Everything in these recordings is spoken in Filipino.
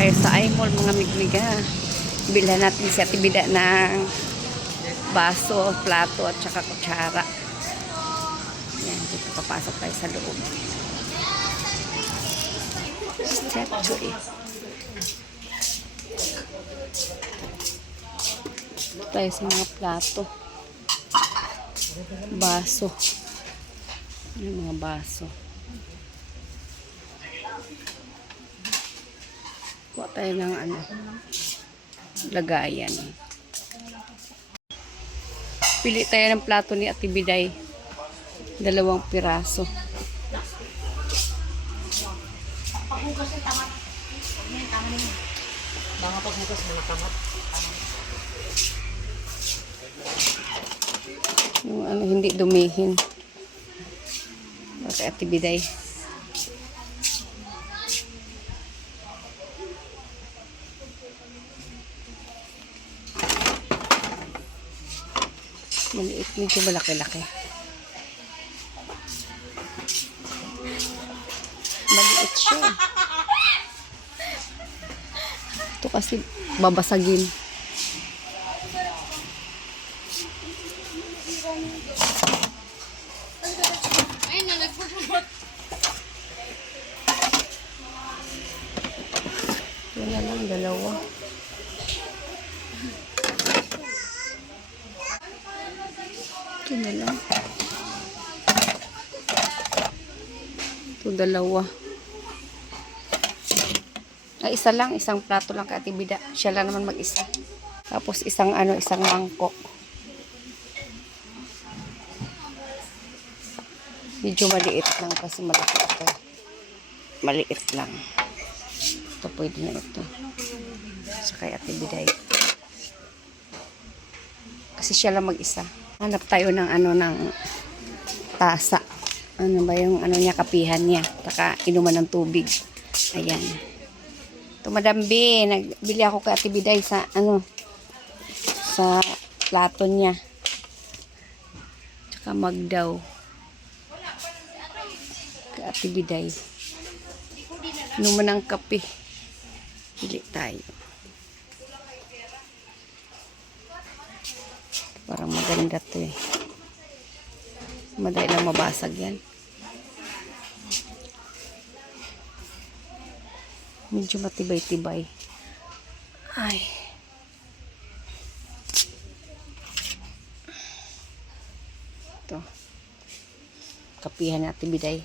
tayo sa iMall mga migmiga. Bilhan natin si Ate Bida ng baso, plato at saka kutsara. Yan, dito papasok tayo sa loob. Statue. Tayo sa mga plato. Baso. Yung mga baso. Kuha tayo ng lagayan. Pili tayo ng plato ni Ate Biday. 2 piraso. Yung hindi dumihin. Kay Ate Biday. Maliit, medyo malaki-laki. Maliit siya. Ito kasi babasagin. Ito na lang, 2. Ito na lang. Ito 2. Ay, isa lang. Isang plato lang kay Ate Bida. Siya lang naman mag-isa. Tapos isang mangkok. Medyo maliit lang kasi malaki ito. Maliit lang. Ito pwede na ito. Sa kay Ate Biday. Kasi siya lang mag-isa. Hanap tayo ng ng tasa. Ano ba yung niya, kapihan niya. Taka inuman ng tubig. Ayan. Ito, Madam B, nagbili ako kay Ate Biday sa sa plato niya. Tsaka magdaw. Kay Ate Biday. Inuman ng kape. Pili tayo. Parang maganda to eh. Madali lang mabasag yan. Medyo matibay-tibay. Ay. Ito. Kapihan natin Biday.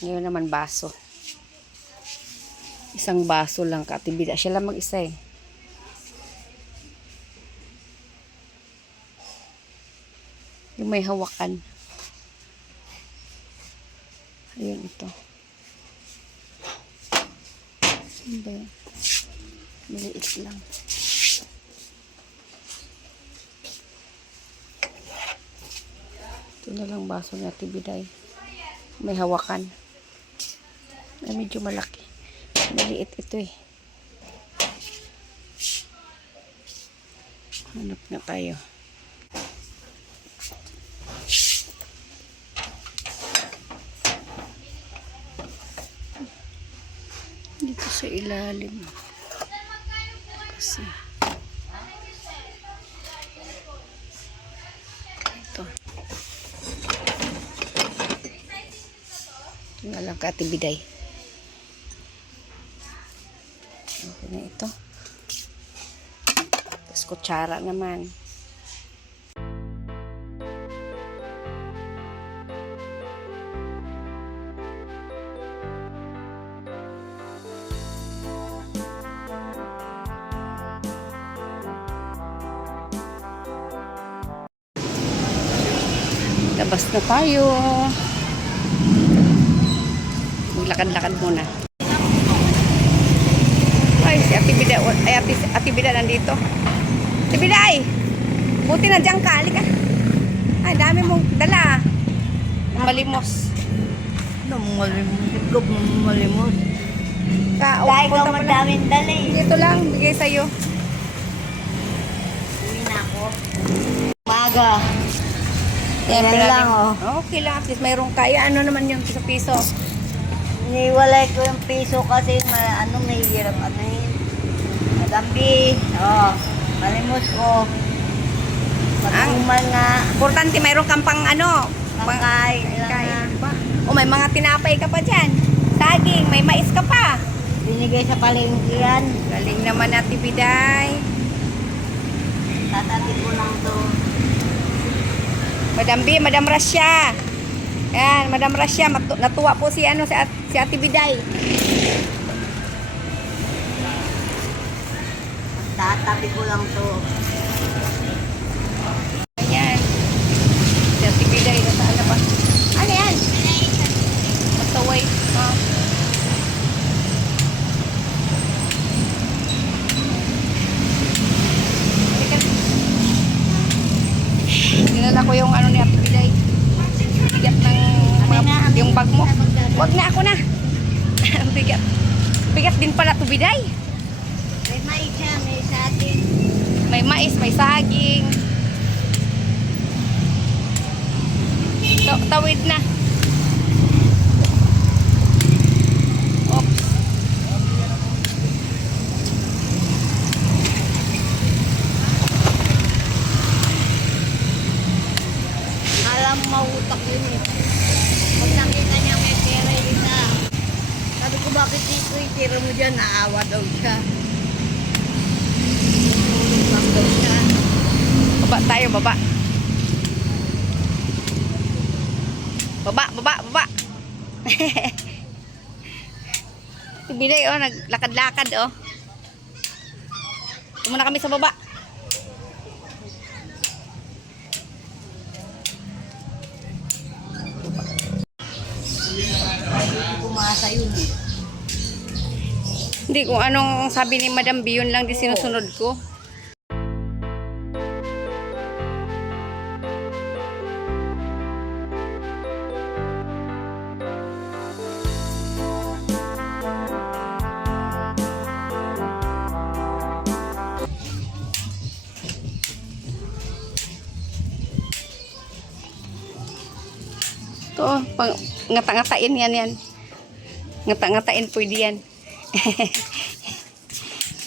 Ngayon naman baso. Isang baso lang ka Ate Bida. Siya lang mag-isa eh. Yung may hawakan. Ayun ito. Hindi. Maliit lang. Ito na lang baso ni Ate Biday. May hawakan. Ay, medyo malaki. Maliit ito eh. Hanap na tayo. Dito sa ilalim. Kasi ito. Ito na lang ka Ate Biday. Okay na ito. Tapos kutsara naman. Labas na tayo. Maglakad-lakad muna. Ay, si Ate Bida. Ay, Ate Bida nandito. Ate Bida, ay! Buti na dyan ka. Halika. Ay, dami mong dala. Malimos. Malimos. Ikaw malimos. Dahil ka madaming dala eh. Dito lang, bigay sa'yo. Uwi na ako. Maga. Yan lang oh. Okay lang, at least mayroong kaya. Ano naman yung piso-piso? Iniwalay ko yung piso kasi may hirap ano yun. Magambi. Oo. Malimos ko. Pag-uman nga. Importante, mayroon kang pang ano, Pangkay. kain ba? O may mga tinapay ka pa dyan. Saging, may mais ka pa. Binigay sa palengke yan. Galing naman Ate Biday. Tatabi ko lang to. Madam B, Madam Rasya. Yan, Madam Rasya, natuwa po si ano si Ate Biday. Tatabi ko lang to. Ayan. Si Ate Biday, nasaan na ba? Ano yan? Masaway. Oh. Dinala ko yung ano ni Ate Biday. Bigat ng yung bag mo. Wag na, ako na. Ang bigat. Bigat din pala to Biday. May mais siya, may satin. May mais, may saging. Tawid na. Oops. Alam mautak yun eh. Pag nakita niya may pera yun na. Sabi ko bakit dito itira mo dyan, naawa daw siya. Tulog lang daw siya. Baba tayo, baba. Baba. Si Biday, oh, naglakad-lakad, oh. Tumuna kami sa baba. Pumasa yun eh. Hindi, kung anong sabi ni Madam B, yun lang di sinusunod ko. Ito, oh, pang ngata-ngatain yan. Ngata-ngatain pwede yan.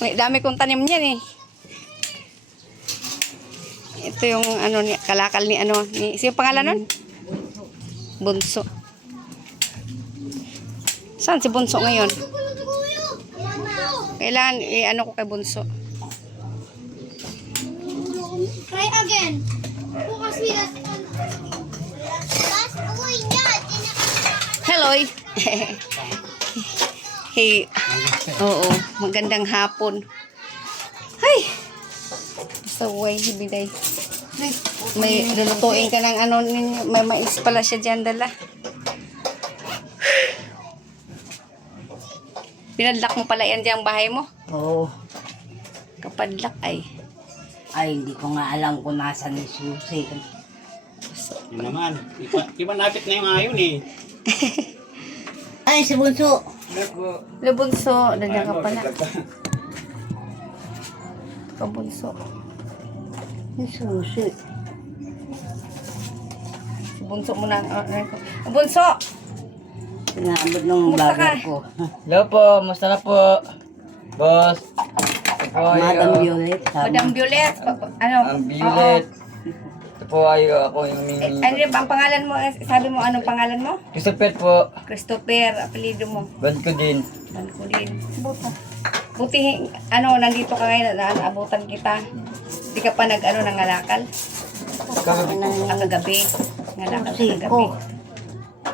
May dami kong tanim niyan eh. Ito yung ano ni kalakal ni ano ni sino pangalan nun? Bunso. Saan si Bunso ngayon? Kailangan ano ko kay Bunso. Try again. Bukas nila. Last uwi niya. Hello. Hey. Oo, magandang hapon. Hay. So way Biday. May lulutuin ka ng ano ninyo. May mais pala siya dyan dala. Pinadlak mo pala yan dyan bahay mo? Oo. Kapadlak ay. Ay, hindi ko nga alam kung nasa ni Susi. Yun naman. Iba napit na yung ayon eh. Ay, si Bunso. Lubunso, nandiyan ka pala. Kabunso. Si Susi. Si Bunso muna. Bunso! Pinaabot ng Kumusta bagay ka? ko. Hello po, musta na po? Boss. Ito po ay, Madam Violet. Madam Violet. Ano? Ang Violet. Ito po ay ako yung Oo. Ano rin ba ang pangalan mo? Sabi mo anong pangalan mo? Christopher po. Christopher, apelido mo. Band ko din. Mankulin. Buti, ano, nandito ka ngayon, naabutan kita. Hindi ka pa nag-ano, nangalakal? Kagabi po. Kagabi. Ngalakal ka Susi kagabi. ko.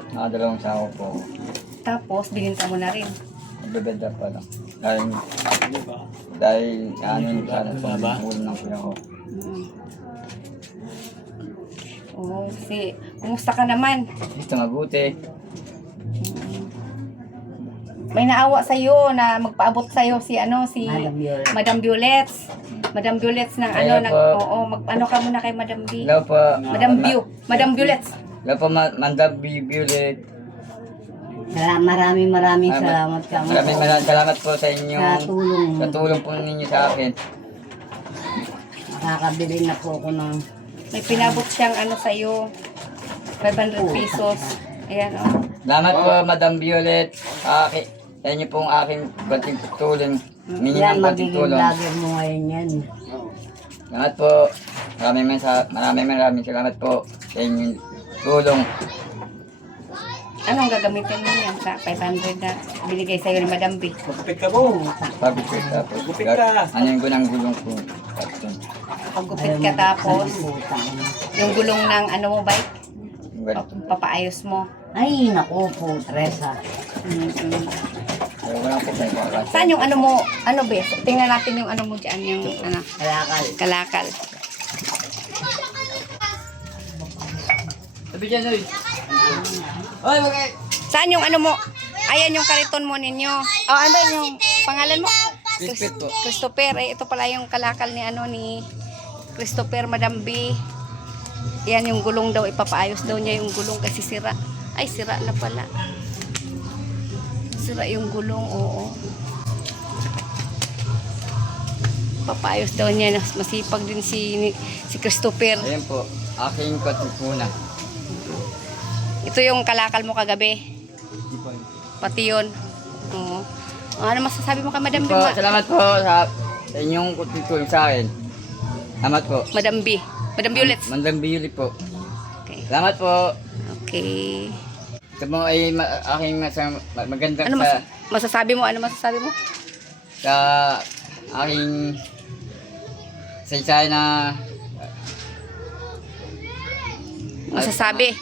Nakadalawang sako po. Tapos, bininta mo na rin. Nagbebenta pa lang. Dahil ano yung sana sa ulo ng kuya ko. Oo, kumusta ka naman? Gusto mabuti. May naawa sa iyo na magpaabot sa iyo si Madam Violet. Madam Violet. Madam Violet ng ano Kaya nag po. oo, ano ka muna kay Madam B. Hello po. Madam Violet. Hello po, Mandab Violet. Maraming salamat ka. Maraming salamat po sa inyo. Sa tulong. Sa tulong po ninyo sa akin. Makakabili na po ako ng May pinabot siyang ano sa iyo. 500 pesos. Ayan oh. Salamat po, Madam Violet. Sa inyo pong aking konting tulong. Mingi Yan, ng konting magiging tulong. vlogger mo ngayon yan. Salamat po. Maraming salamat po sa inyong tulong. Anong gagamitin mo yan sa 500 na binigay sa'yo ni Madam B? Magpit ka mo. Sabi ko tapos. Gupit ka. Ano yung gunang gulong ko? Pagupit ka tapos, yung gulong ng ano mo bike, papaayos mo. Ay, naku po, Teresa. Wala po kayo para. Saan yung ano mo, ano be? Tingnan natin yung ano mo dyan, yung ano, Kalakal. kalakal. Sabi dyan, Noy. Oy, okay. Saan yung ano mo? Ayan yung kariton mo ninyo. Oh, ano ba yung pangalan mo? Crispet po. Christopher. Eh, ito pala yung kalakal ni ano ni Christopher, Madam B. Yan yung gulong daw. Ipapaayos daw niya yung gulong kasi sira. Ay, sira na pala. Sira yung gulong, oo. Papaayos daw niya. Masipag din si Christopher. Ayan po, aking katupuna. Ito yung kalakal mo kagabi. Pati yun. Oo. Ano masasabi mo kay Madam B? Salamat po sa inyong tulong sa akin. Salamat po. Madam B. Madam Violet. Madam Violet po. Okay. Salamat po. Okay. Ito mo ay aking magandang Ano masasabi mo? Ano masasabi mo? sa aking saysay na Masasabi.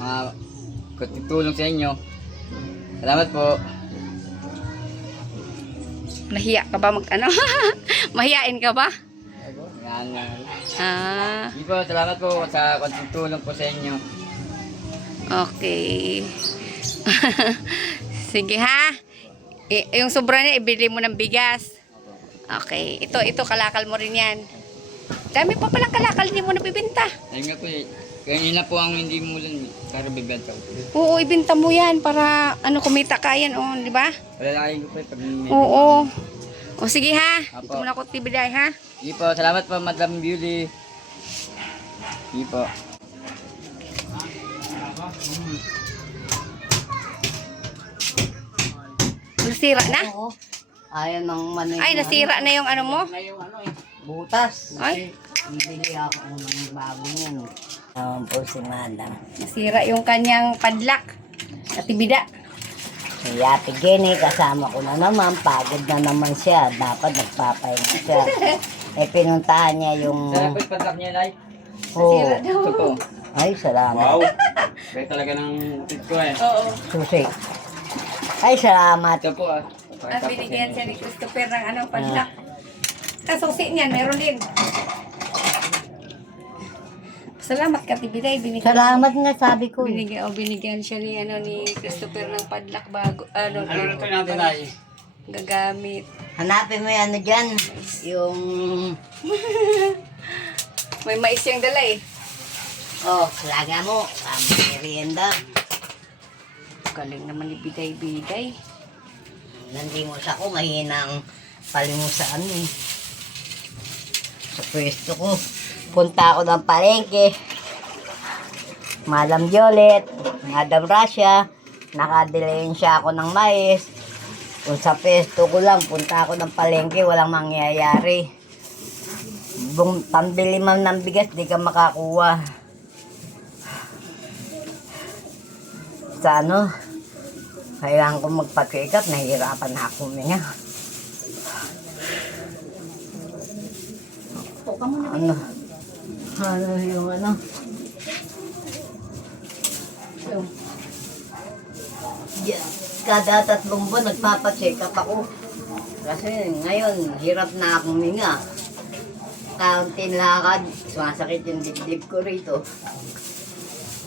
mga tulong sa inyo. Salamat po. Nahiya ka ba mag ano? Mahiyain ka ba? Yan. Ah, Hindi po, salamat po sa konting tulong po sa inyo. okay. Sige ha. Yung sobra niya, ibili mo ng bigas. Okay. Ito kalakal mo rin yan. Dami pa palang kalakal, hindi mo nabibenta. Ayun nga po eh. Kaya yun na po ang hindi mo lang para bibenta ko. Oo, ibenta mo yan para ano kumita ka yan, oh, di ba? Palalaking ko po eh pag may... Oo. O sige ha. Apo. Ito muna ko tibiday ha. Sige po, salamat po Madam Beauty. Sige po. Nasira na? Oo. Ayaw ng manay. Ay, nasira na yung ano mo? Butas. Ay. Bibili ako ng bago niyan. Po si Madam. Nasira yung kanyang padlak. Katibida. Si Ate Jenny, kasama ko na naman. Pagod na naman siya. Dapat nagpapahinga siya. Pinuntahan niya yung... Salamat po yung patak niya, Lai. Oh, Nasira daw. Ito po. ay, salamat. Wow. Kaya talaga ng tip ko eh. Oo. Susi. Ay, salamat. Ito po ah. At binigyan siya ni Christopher ng anong padlak. Kasusi niyan, meron din. Salamat Katibiday. Salamat nga, sabi ko. Binigyan siya ni ano ni Christopher ng padlak bago ano Ano ito natin ay? gagamit. Hanapin mo yan ano dyan. Yung... May mais yung dala eh. Oh, laga mo. Merienda. Galing naman ni Biday-Biday. Nandimos ako, mahinang palimusaan eh. Sa pwesto ko. Punta ako ng palengke. Madam Violet, Madam Russia, nakadilensya ako ng mais. Kung sa pwesto ko lang, punta ako ng palengke, walang mangyayari. Pambili man ng bigas, di ka makakuha. Sa ano, kailangan ko magpa-check up, nahihirapan na ako niya. Ano? Ano yung ano? Yeah. Kada 3 buwan nagpapa-check up ako. Kasi ngayon, hirap na akong minga. Kaunting lakad, sumasakit yung dibdib ko rito.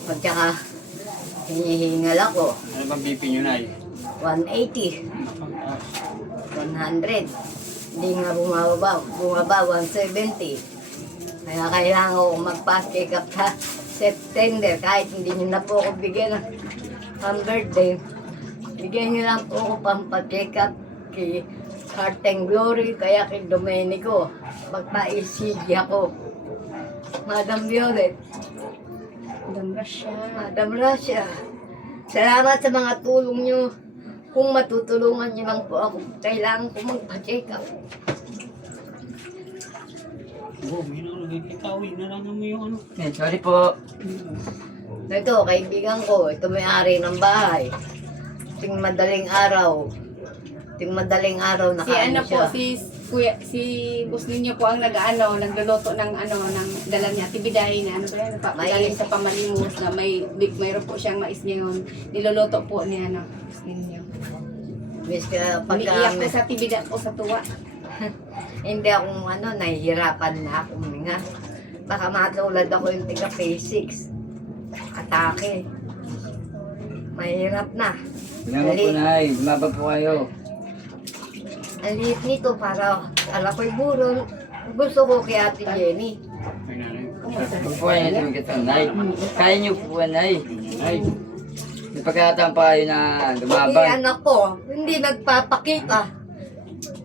At saka, hinihingal ako. Ano bang BP nyo na eh? 180. 100. Hindi nga bumaba 170. Kaya kailangan ko magpa-check up sa September. Kahit hindi nyo na po ako bigyan ng birthday. Bigyan nyo lang po ako pampacheck up kay Heart and Glory, kaya kay Domenico. Magpa-ECG ako. Madam Violet. Ganda siya. Madam Russia. Salamat sa mga tulong nyo. Kung matutulungan nyo lang po ako, kailangan ko magpa-check up. Oo, may nakikita. Uwi na lang mo yung ano. Sorry po. Ito, kaibigan ko, ito may-ari ng bahay. Ting madaling araw Si ano po, siya. si boss ninyo po ang nagluluto ng dala niya, tibiday na ano ba yan, galing sa Pamalimos na mayroon po siyang mais ngayon. Niluluto po ni boss ninyo. Miss ka Umiiyak po pagka sa tibida po sa tuwa. hindi ako nahihirapan na ako nga. Baka matulad ako yung tiga P6. Atake. Mahirap na. Salamat po, Nay. Lumabag po kayo. Ang liit nito para alakoy burol. Gusto ko kay Ate Jenny. Ay, nanay. Huwag po kayo natin kita, Nay. Kaya niyo po, Nay. Ay, May pagkataon pa kayo na Eh, lumabag. anak ko, hindi nagpapakita.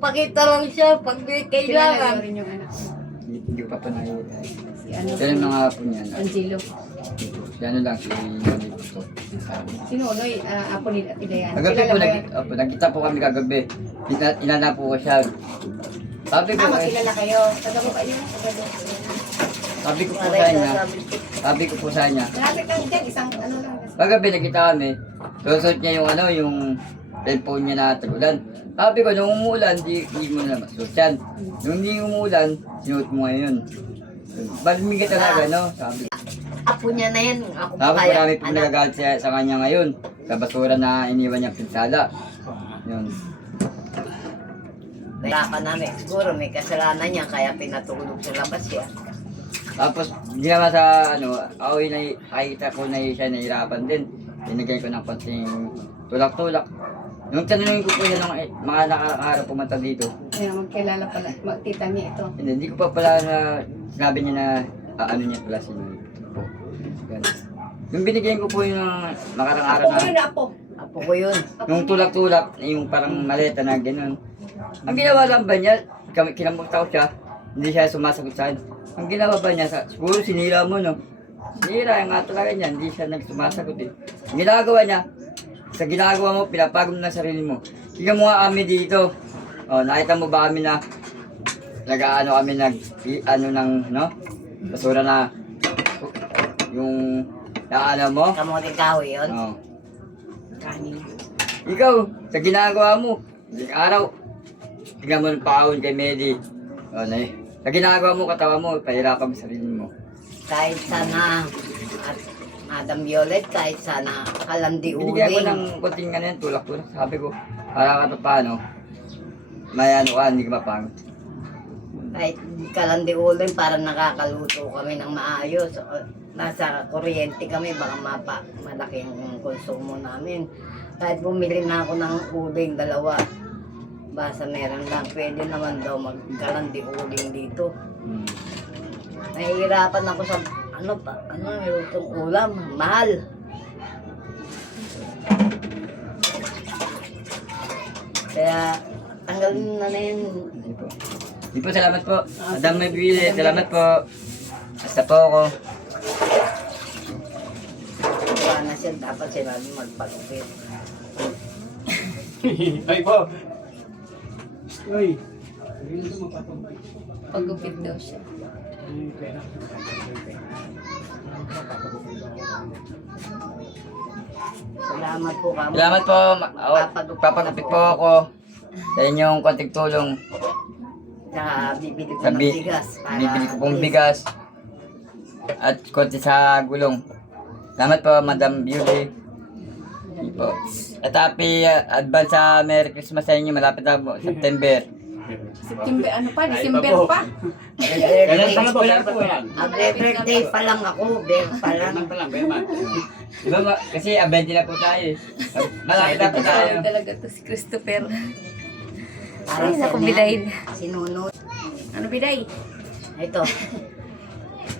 Pakita lang siya pag may Kailangan kailangan. rin yung anak ko. Hindi ko pa nakikita. Si ano Ganun mga po niya. Angelo. Gano'n lang si Nanay po. Sino Noy? Apo ni Ate Dayan. Kagabi po, Kilala ba yan? nagkita po kami kagabi. Inana po ko siya. Sabi ko, Magkilala kayo. Taga mo kayo? sabi ko po sa kanya, sabi ko po sa kanya, Malapit lang dyan, isang ano lang. kagabi nagkita kami, susot niya yung yung cellphone niya na tagulan. Sabi ko, nung umuulan, di mo na masuot yan. Nung hindi umuulan, sinuot mo ngayon. Balmigay talaga, no? Sabi ko. Apo niya na yan. Ako pa Tapos kaya. marami po nagagalit sa kanya ngayon. Sa basura na iniwan niya pinsala. Yun. Hirapan namin. Siguro may kasalanan niya kaya pinatulog sa labas siya. Tapos, hindi naman sa ako yung nakikita ko na siya nahihirapan din. Binigay ko ng konting tulak-tulak. Nung tanongin ko po yan ng mga nakakaharap pumunta dito, Kaya magkilala pala, magtita niya ito. hindi ko pa pala sinabi niya na ano niya pala si po. Ganun. Yung binigyan ko po yung makarang araw Apo ko yun, na, apo. Apo ko yun. yung tulak-tulak, yung parang maleta na gano'n. Ang ginawa lang ba niya, kinamukta ko siya, hindi siya sumasagot sa akin. Ang ginawa ba niya, siguro sinira mo, no? Sinira nga talaga niya, hindi siya nagsumasagot eh. Ang ginagawa niya, sa ginagawa mo, pinapagod mo na sarili mo. Tingnan mo nga kami dito. O, nakita mo ba kami na nag-ano kami basura na yung naano mo? Kamote kahoy yun. O. Kanin. Ikaw, sa ginagawa mo, isang araw, tingnan mo ng paon kay Medi. O, sa ginagawa mo, katawa mo, pahirapan mo sarili mo. Kahit sana, at Madam Violet, kahit sana kalandi Binigyan ko uling. ng konting tulak-tulak. Sabi ko, para ka paano, may ka, hindi ka mapangit. Kahit kalandi uling para nakakaluto kami ng maayos. Nasa kuryente kami, baka malaki ang konsumo namin. Kahit bumili na ako ng uling, 2. Basta meron lang, pwede naman daw magkalandi uling dito. Nahihirapan ako sa yung ulam, mahal. Kaya, tanggalin na yun. Hindi po. Hindi po, salamat po. Madam may bili, salamat po. Basta po ako. Wala na siya, dapat sila magpagupit. ay po. Uy. Hindi na ito mapapagpit. Pagupit daw siya. Ay, pera. Salamat po kamo. Salamat po. Papagupit po ako. Sa inyong konting tulong. Saka bibili ko ng Sabi, bigas. bibili ko pong bigas. At konti sa gulong. Salamat po, Madam Beauty. Hindi po. At happy advance sa Merry Christmas sa inyo. Malapit na po, September. September, ano pa? Ay, December pa po. pa? Kailan pa po lang po. Birthday pa lang ako, Bel pa lang. Lang pa lang, Berman. Diba, kasi abente na po tayo eh. Malapit na po tayo. Sabi talaga to si Christopher. Parang Ay, sa naku, biday. Sinunod. Ano biday? Ito,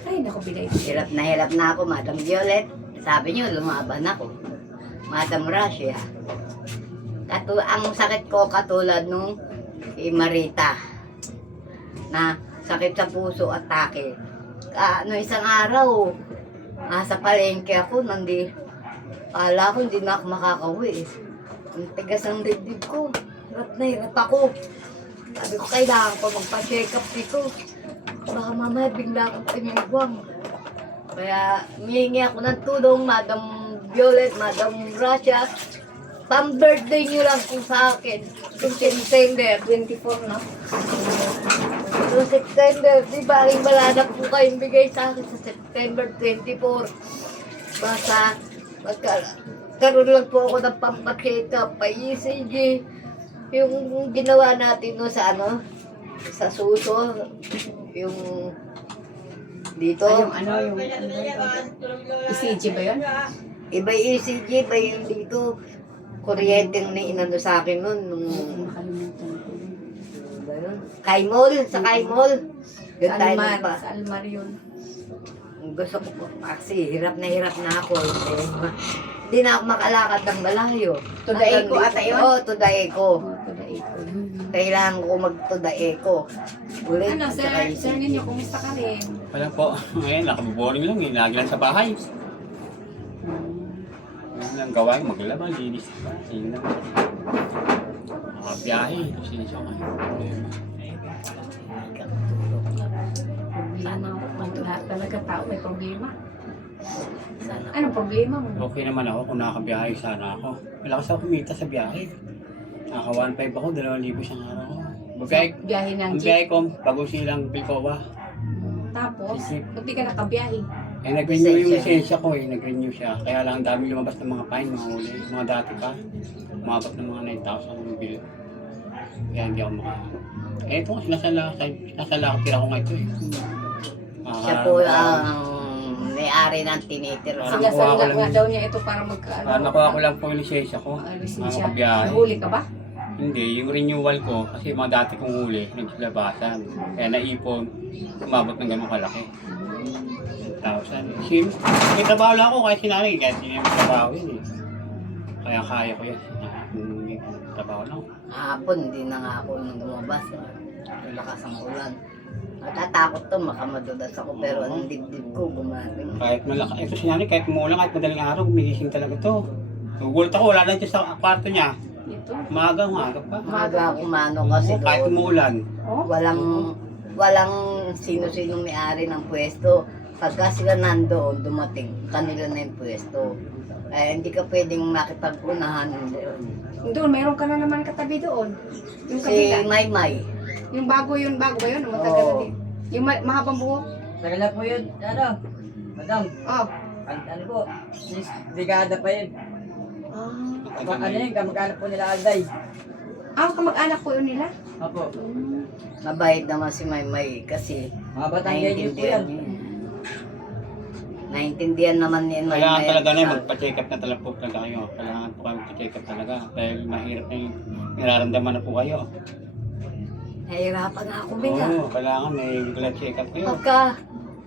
Ay, naku, biday. hirap na ako, Madam Violet. Sabi niyo, lumaban ako. Madam Russia. Ang sakit ko katulad nung kay Marita. Na sakit sa puso, atake. Isang araw, nasa palengke ako, Kala ko hindi na ako makakauwi eh. Ang tigas ng dibdib ko. Hirap na hirap ako. Sabi ko, kailangan ko magpa-check up dito. Baka mamaya bigla akong pinigwang. Kaya humihingi ako ng tulong, Madam Violet, Madam Gracia. Pang-birthday niyo lang kung sa akin. Kung September 24 na. Kung September, di ba rin wala na po kayong bigay sa akin sa September 24. Basta karoon lang po ako ng pampacheck up, pa-ECG. Yung ginawa natin no sa sa suso, yung dito. Yung ECG ba yun? Iba yung ECG, iba yung dito. Kuryente ni inano sa akin nun. Nung, Nakalimutan ko. ba yun? Kaimol, sa Kaimol. Yun tayo pa. Sa Almar yun. Gusto ko po, kasi hirap na ako. Hindi na ako makalakad ng malayo. To the Eco ata yun? Oo, to the Eco. Eco. Kailangan ko mag-to the Eco. Ulit, Ano, sir, saka sir ECG. ninyo, kumusta ka rin? Wala po. Ngayon, nakaboring lang eh. Lagi lang sa bahay. Ngayon lang gawain, maglaba, linis pa. Yun lang. Nakabiyahe. Sinisya ko. Problema ako. Lahat talaga tao may problema. Anong problema mo? Okay naman ako kung nakakabiyahe sana ako. Malakas ako kumita sa biyahe. Naka 1.5 ako, 2,000 isang araw ko. Biyahe ng Ang jeep. biyahe ko, bago silang Pilcoa. Tapos, Jeep. ba't di ka nakabiyahe? Eh, nag-renew yung lisensya ko eh, nag-renew siya. Kaya lang ang dami lumabas ng mga fine, mga huli. Mga dati pa, umabot ng mga 9,000 yung bill. Kaya hindi ako maka... Eh, ito, sinasala ko, tira ko nga ito eh. Siya po ang may-ari ng tinitiro. Parang Sigasala kuha ko lang nga yun. daw niya ito para magkaano. Nakuha ko lang po yung lisensya ko. Lisensya. Makabiyahe. Nahuli ka ba? Hindi, yung renewal ko, kasi mga dati kong huli, nagsilabasan. Kaya naipon, umabot ng ganun kalaki. 1,000. May trabaho lang ako kahit sinari, kahit hindi may trabaho yun eh. Kaya kaya ko yan. May trabaho lang. Hapon, hindi na nga ako nung lumabas. Lakas ang ulan. Natatakot to, makamadulas ako, pero ang dibdib ko gumaling. Kahit malaki, ito sinari, kahit umuulan, kahit madaling araw, gumigising talaga to. Nagugulat ako, wala na dyan sa kwarto niya. Ito. Umaga pa. Maga kumano kasi Kahit doon. umuulan. Oh? Walang sino-sino may-ari ng pwesto. Pagka sila nandoon, dumating, kanila na yung pwesto. Hindi ka pwedeng makipag-unahan. Doon, mayroon ka na naman katabi doon. Yung Si kabila. Maymay. Yung bago ba yun? Matagal na Oo. din. Yung mahabang buhok? Tagal na po yun. Ano? Madam, Oh. ano po? Brigada pa yun. Ano yun? Kamag-anak po nila Alday. Kamag-anak po yun nila? Opo. Mabait naman si Maymay kasi Mga batang ganyan po yan. niya. Naintindihan naman ni Maymay. Kailangan talaga na magpa-check up na talaga po talaga kayo. Kailangan po kayo magpa-check up talaga. Dahil mahirap na yung nararamdaman na po kayo. Nahihirapan nga ako minga. Oo, kailangan may regular check up kayo.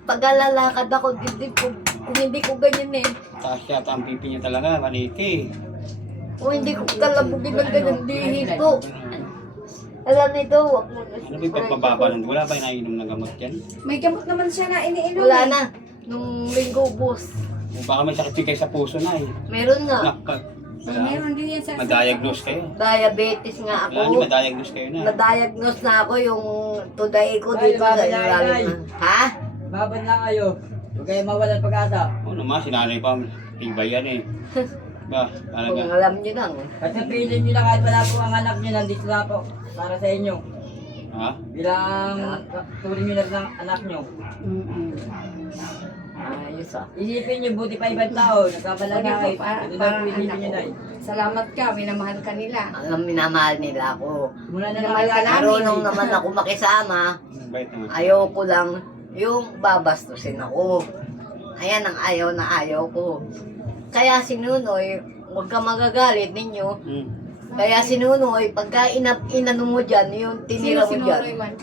Pag-alalakad ako, dibdib ko, kung hindi ko ganyan eh. Taas yata ang pipi niya talaga, maniki. Kung hindi ko kalabugin ng ganyan, dihit ko. Alam nito, wag mo na. Ano ba yung pagpababa nun? Wala ba yung nainom ng gamot dyan? May gamot naman siya na iniinom. Wala na. Nung linggo, boss. O baka may sakit din kayo sa puso na eh. Meron nga. Meron din yan sa... Ma-diagnose kayo. Diabetes nga Wala niyo, ako. ma-diagnose kayo na. Na-diagnose na ako yung today ko dito sa ilalim na. Ha? Babad na kayo. Huwag kayo mawalan pag-asa. Oo naman, sinanay pa. Tibay yan eh. Ba, talaga. Kung alam nyo lang. At napilin nyo na kahit wala po ang anak nyo, nandito na po. Para sa inyo. Ha? Bilang turing nyo na ng anak nyo. Ayos ah. Isipin nyo, buti pa ibang tao. Nagkabala na kayo. Ito na po isipin nyo na eh. Salamat ka, minamahal ka nila. Alam, minamahal nila ako. Mula na Minamahal ka namin. Marunong naman ako makisama. Bait naman. Ayoko lang yung babastusin ako. Ayan ang ayaw na ayaw ko. Kaya si Nunoy, huwag ka magagalit ninyo. Hmm. Kaya si Nunoy, pagka inano mo dyan, yung tinira mo Sino dyan. sinunoy man?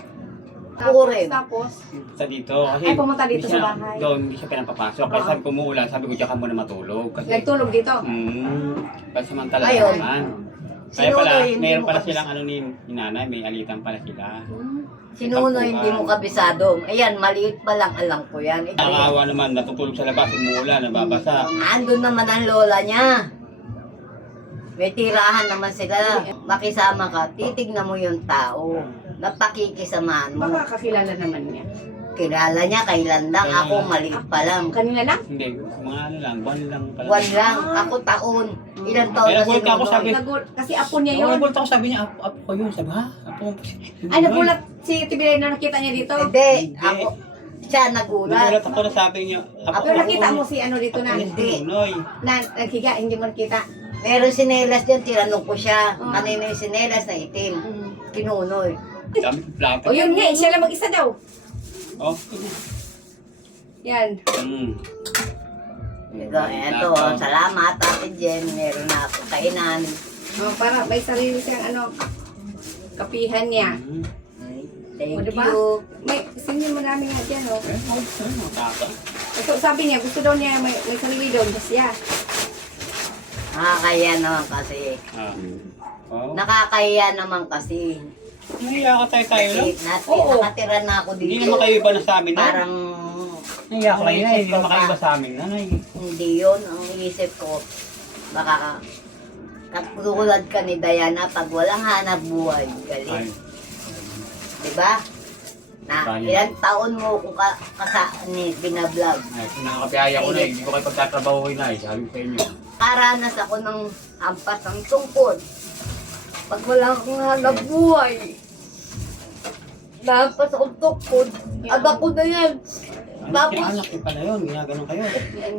Ako rin. Tapos, Punta dito kasi Ay, pumunta dito hindi sa siya- bahay. Doon, hindi siya pinapapasok. Kasi Oo. sabi ko umuulan, sabi ko diyan ka muna matulog. Kasi, nagtulog dito. pansamantala Ayun. naman. Kaya pala, Sinunoy, hindi meron mo pala kabis- silang ano ni nanay, may alitan pala sila. Sinunoy, hindi mo kabisado. Ayan, maliit pa lang, alam ko yan. Nakakaawa naman, natutulog sa labas, umuulan, nababasa. Andun naman ang lola niya. May tirahan naman sila. Makisama ka, titignan mo yung tao. Napakikisamahan mo. Baka kakilala naman niya. Kilala niya kay Landang, ako maliit pa lang. Kanina lang? Hindi, mga ano lang, buwan lang pala. Buwan lang, ako taon. Ilang taon Kaya na nagulat ako, sinunoy. sabi, Kasi apo niya Ako yun. nagulat ako, sabi niya, apo ko yun. Sabi, ha? Apo ko. Ay, nagulat si Tibile na nakita niya dito. Hindi, ako, siya nagulat. Nagulat ako na sabi niya, apo Pero ko. nakita mo si ano dito na. Hindi. Tunoy. Na, naghiga, hindi mo nakita. Meron sinelas dyan, tinanong ko siya. Kanina yung sinelas na itim. Kinunoy. Dami kong plato. O yun nga, siya lang mag-isa daw. Oh. Yan. Ito, salamat Ate Jen. Meron na ako kainan. O, para may sarili siyang ano, kapihan niya. Thank O, diba? you. May, sinyo mo namin nga dyan, o. Tata. Ito, sabi niya, gusto daw niya may sarili daw siya. Nakakahiya naman kasi. Oh. Nakakahiya naman kasi. Nahiya ka tayo lang. Oo. Nakatira na ako dito. Hindi naman kayo iba na sa amin na. Parang Nahiya ka kayo na, hindi naman kayo iba sa amin na. hindi yun. Ang isip ko, baka katulad ka ni Diana pag walang hanap buhay. Ay, Galing. Diba? Na Kaya. ilang taon mo kung ni binablog. ay, nakakapiyaya ko na, hindi ko kayo pagtatrabaho na, sabi ko sa inyo. Karanas ako ng hampas ng tungkod. Pag wala akong hanap buhay, nahampas akong tungkod, anak ko na yan. Tapos, Anak ko pala yun, ginaganon kayo.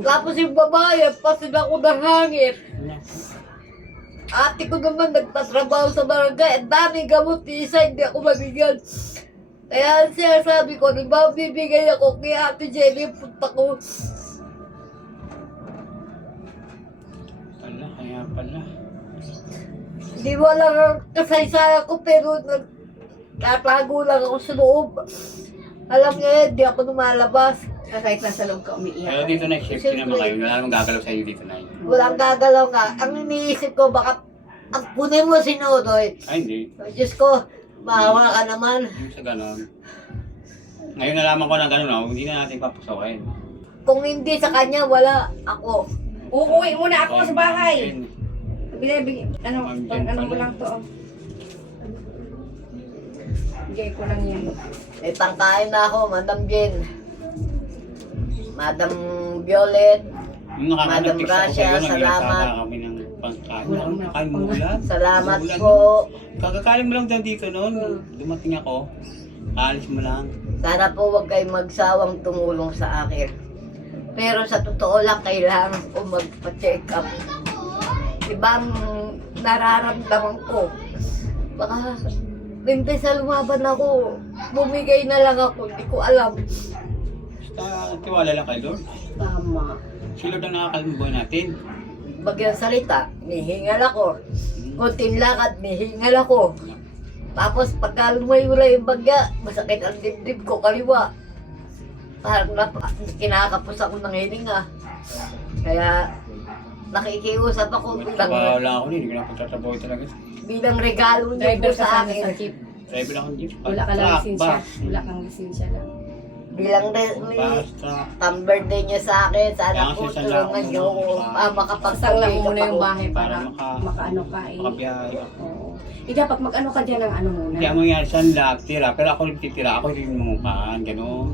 tapos yung babae, pasin ako ng hangin. Ate ko naman nagtatrabaho sa barangay, ang daming gamot, isa hindi ako mabigyan. Kaya siya sabi ko, di ba bibigay ako kay Ate Jenny, punta ko. Pala, kaya pala. Di mo lang ang kasaysaya ko, pero nagtatago lang ako sa loob. Alam niya, hindi ako lumalabas. Kahit nasa loob ka Pero umiiyak. dito na, safety naman kayo. Wala namang gagalaw sa iyo dito na. Walang gagalaw nga. Ang iniisip ko, baka ang punin mo si Nodoy. Ay, hindi. Diyos ko, maawa ka naman. Yung sa ganon. Ngayon nalaman ko na ganon, hindi na natin papusokin. Kung hindi sa kanya, wala ako. Uuwi muna ako sa bahay. Ano, pag ano mo lang to. oh. Bigay ko lang yan. May pangkain na ako, Madam Jen. Madam Violet. Yung Madam nakaka-text ako Gracia, sa'yo, salamat. nag-iasada kami ng pangkain. Pangkain mo ulan. Salamat Ulan. po. Kakakaling mo lang daw dito noon. Dumating ako. Alis mo lang. Sana po huwag kayo magsawang tumulong sa akin. Pero sa totoo lang, kailangan ko magpa-check up. Ibang nararamdaman ko. Baka imbes na lumaban ako, bumigay na lang ako, hindi ko alam. Basta tiwala lang kay Lord. Tama. Si Lord ang nakakalimubuhay natin. Bagyang salita, nihingal ako. Kunting lakad, nihingal ako. Tapos pagka lumayo yung bagya, masakit ang dibdib ko, kaliwa. Parang kinakapos ako ng hininga. Kaya nakikiusap ako Trabaho lang ako hindi ko na pagtatrabaho talaga. bilang regalo niyo Driver po ka sa sana akin. sa jeep. Driver lang ako jeep. Wala ka lang Truck, lisensya. bus. Wala kang lisensya lang. Bilang Bus, truck. birthday niyo sa akin, sana Kaya po kasi sa tulungan lakad niyo ako mo, Pasang makapagpagay lang ka muna pa yung ako. bahay para Para makaano ka eh. Makabiyahe ako. Oo. Dapat mag-ano ka dyan ng ano muna. Hindi mo yan, saan lahat tira. Pero ako rin titira, ako rin mumukaan, gano'n.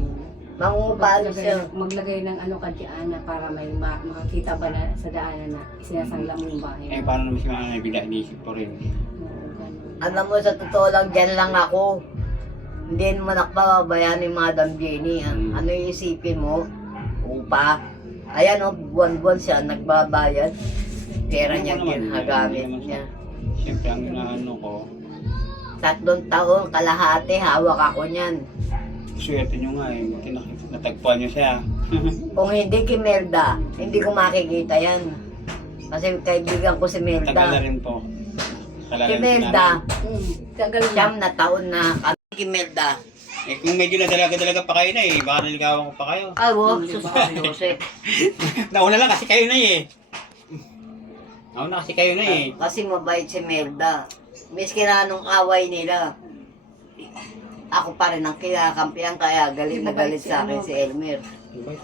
Mangupaan siya. Maglagay ng ano ka dyan na para may makakita ba na sa daanan na sinasangla mo yung bahay. Eh, paano naman si Manang Nabila, iniisip ko rin. Oo, ganun. Alam mo, sa totoo lang, dyan lang ako. Hindi naman nakapabayan ni Madam Jenny. Ano yung isipin mo? Upa. Ayan o, buwan-buwan siya nagbabayad. Pera niya ginagamit niya. Siyempre, ang inaano ko, 3 taon, kalahati, hawak ako niyan. swerte nyo nga eh, buti natagpuan nyo siya. Kung hindi Kimelda, hindi ko makikita yan. Kasi kaibigan ko si Tagal na Melda. rin po. Kalala Si rin Melda, Tagal na. 9 na taon na kami Kimelda. Eh kung medyo nadalaga-dalaga pa kayo na eh, baka naligawan ko pa kayo. Ay, wow, sus, Jose. Nauna lang kasi kayo na eh. Ako na kasi kayo na eh. Kasi mabait si Melda. Miski na nung away nila, ako pa rin ang kinakampihan kaya galit na galit sa akin si Elmer. Diba?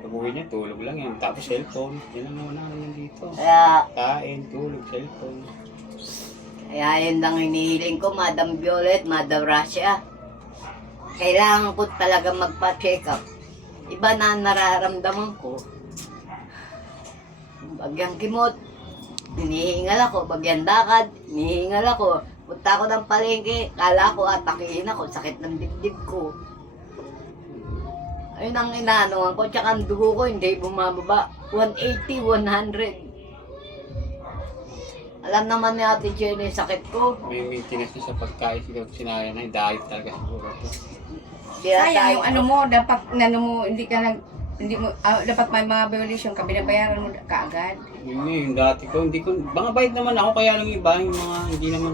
Pag-uwi niya, tulog lang yan. Tapos cellphone. Yan ang naman namin dito. Kaya, Kain, tulog, cellphone. kaya yun lang hinihiling ko, Madam Violet, Madam Russia. Kailangan ko talaga magpa-check up. Iba na ang nararamdaman ko. Bagyang kimot, hinihingal ako. Bagyang dakad, hinihingal ako. Punta ako ng palengke, kala ko atakihin ako, sakit ng dibdib ko. Ayun ang inaanoan ko, tsaka ang dugo ko hindi bumababa. 180, 100. Alam naman ni Ate Jenny yung sakit ko. May maintenance na sa pagkain. Siguro sinaya na yung diet talaga siguro to. Kaya Sayang yung ano mo, dapat hindi ka dapat may mga violation ka, binabayaran mo kaagad. Yun nga, yung dati ko, mga bayad naman ako, kaya lang iba, yung mga hindi naman,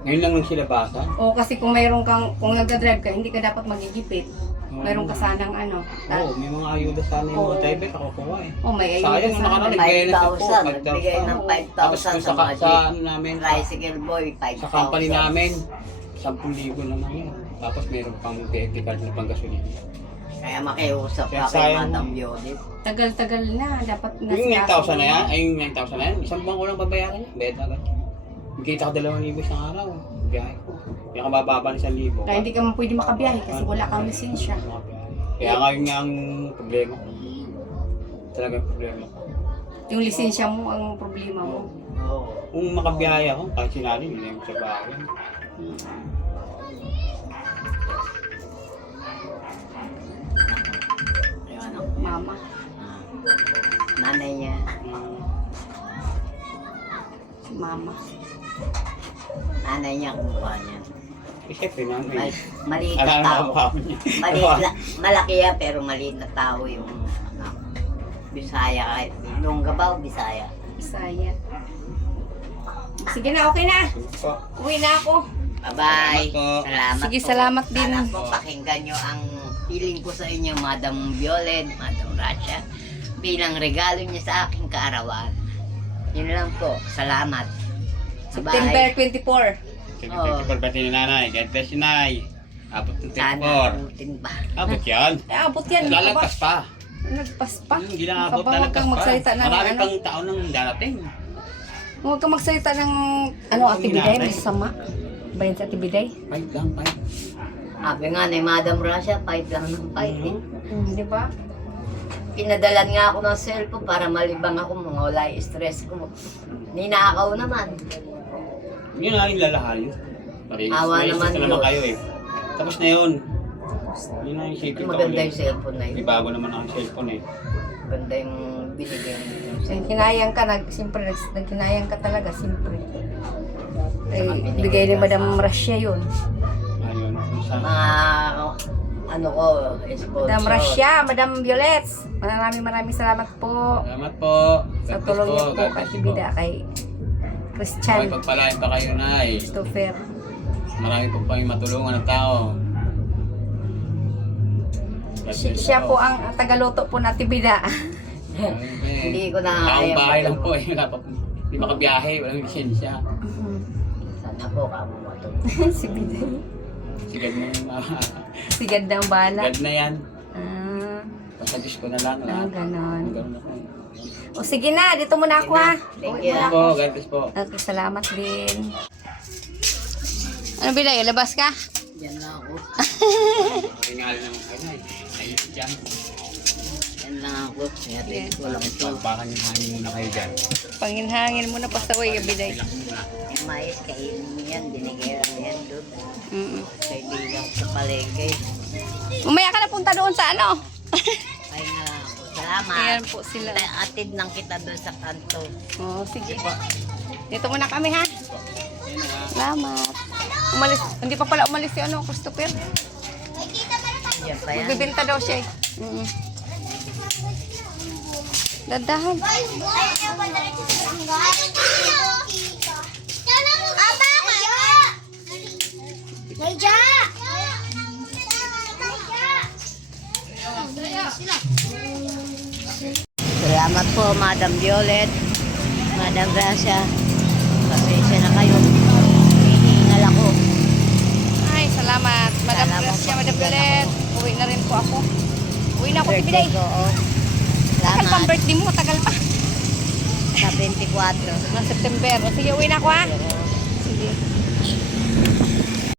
ngayon lang nang sila basa. O kasi kung kung nagda-drive ka, hindi ka dapat magigipit. Mayroon ka sanang ano. Oo, may mga ayuda sana yung mga driver, nakukuha eh. O may ayun Sayang, ka yung nakaraan, sana. nagbigay na 5,000, nagbigay ng 5,000 sa mga sa ano namin, tricycle boy, sa company 5,000. namin, 10,000 naman yun. Tapos meron pang TFT card na pang gasolina. Kaya makiusap Kaya ka kay sayang. Madam Violet. Tagal-tagal na, dapat Yung 9,000 na yan, ay yung 9,000 na yan, isang buwan ko lang babayaran yan, bayad agad. Kita ko 2,000 isang araw, biyahe ko. Yung kabababa ng 1,000. Kaya hindi ka man pwede makabiyahe kasi wala kang lisensya. Kaya nga yun nga ang problema ko. Talagang problema ko. Yung lisensya mo ang problema mo. Oo. Kung makabiyahe ako, kahit sinali, hindi na yung trabaho yan. Ayun ang Mama. nanay niya. Si mama. Nanay niya kumuha niya. Eh, syempre, nanay. Maliit na Alam tao. mo ako niya. Malaki yan pero maliit na tao yung ano, Bisaya kahit Longgabaw, Bisaya. Bisaya. Sige na, okay na. Uwi na ako. Bye-bye. Salamat po. Salamat Sige, po. salamat din. Sana po pakinggan nyo ang feeling ko sa inyo, Madam Violet, Madam Rasha, bilang regalo niya sa aking kaarawan. Yun lang po. Salamat. September Bye. 24. Sige, thank you for birthday ni nanay. God bless you, nay. Abot ng 24. Sana ulitin pa. Abot yan. Abot yan. Lalagpas pa. Nagpas pa. Hindi lang abot, Huwag lalagpas kang pa. magsalita ng Marami ano. pang taon nang darating. Huwag kang magsalita ng Ate Biday. Masama. Ba yan sa Ate Biday? Fight lang, fight. Sabi nga ni Madam Rasha, fight lang ng fight. Eh. Di ba? Pinadalan nga ako ng cellphone para malibang ako, mawala yung stress ko. Ninakaw naman. Yun na yung lalahal yun. Awa naman na naman yun. kayo eh. Tapos na yun. Yun na yung safety Maganda yung cellphone na May yun. bago naman ang cellphone eh. Maganda yung binigay mo yung cellphone. Nagkinayang ka, nagkinayang ka talaga, siyempre. Bigay ni Madam Rasya yun. Ayun. Isa. Mga ano ko, sponsor. Madam Rasya, Madam Violet, maraming salamat po Salamat po. sa God bless tulong niyo po God kay bless Bida, kay May Christian pagpalain pa kayo, nay. Christopher. Marami po pang matulungan ng tao. God bless Siya po ang tagaluto po na Bida. Hindi ko na Taong kaya bahay lang matulog. po eh. Wala pa, hindi makabiyahe. Walang lisensya. Sana po kamo matulog. Si Bida. Sigad mo yung Sigad na ang bala. Sigad na yan. Ah, Basta Diyos ko na lang. ganon. Ganun ako. O sige na, dito muna ako ha. Thank Uwi you. muna Po, ako. God bless po. Okay, salamat din. Ano Bida, labas ka? Yan na ako. Ringali naman kayo, nay. Ayun dyan. Yan lang ako. Ngayon ko lang ito. Pagpakan yung hangin muna kayo dyan. Panginhangin muna pa sa way, Bida. Yung mais, kainin mo yan. Binigay lang yan doon. Kaibigan sa palengke. Mamaya ka na punta doon sa ano. Ay nga ako. Salamat. Ayan po sila. Atid lang kita doon sa kanto. Oh, sige po. Dito muna kami ha. Ayun na. Salamat. Umalis, hindi pa pala umalis si ano, Christopher. Yan pa yan. Magbibenta daw siya eh. Dadahan. Salamat po, Madam Violet, Madam Gracia, pasensya na kayo. Hinihingal ako. Ay, salamat. Madam Salamat Gracia, po. Madam Violet. Uwi na rin po ako. Uwi na ako, Tibiday. Birthday ko, oh. Tagal pang Salamat. birthday mo, tagal pa. Sa 24. Mga September. O, sige, uwi na ako ha. Sige.